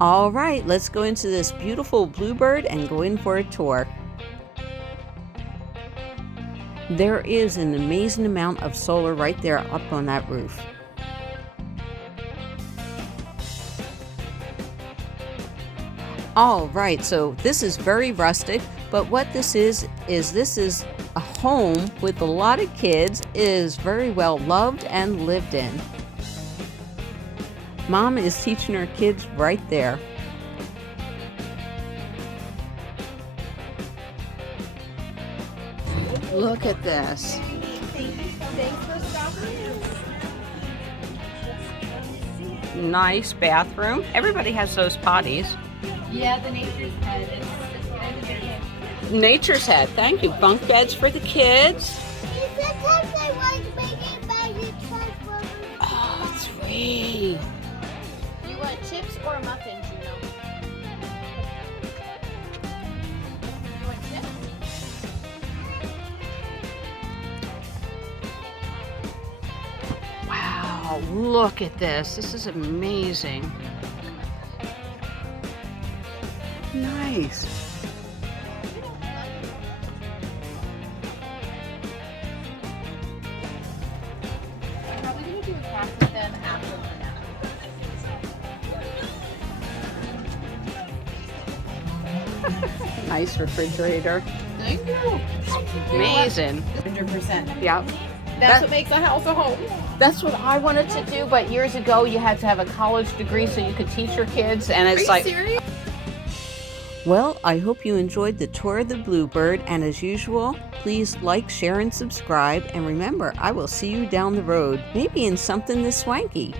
All right, let's go into this beautiful bluebird and go in for a tour. There is an amazing amount of solar right there up on that roof. All right, so this is very rustic, but what this is this is a home with a lot of kids. It is very well loved and lived in. Mom is teaching her kids right there. Look at this. Nice bathroom. Everybody has those potties. Yeah, the nature's head. Nature's head. Thank you. Bunk beds for the kids. Sometimes I want to make it back and transform. Oh, sweet. You want chips or a muffin, Juno? You want chips? Wow, look at this. This is amazing. Nice. I'm probably going to do a cast with them after lunch. Nice refrigerator. Thank you. Amazing. 100%. Yeah. That's what makes a house a home. That's what I wanted to do, but years ago you had to have a college degree so you could teach your kids, and it's like. Serious? Well, I hope you enjoyed the tour of the Bluebird, and as usual, please like, share, and subscribe, and remember, I will see you down the road, maybe in something this swanky.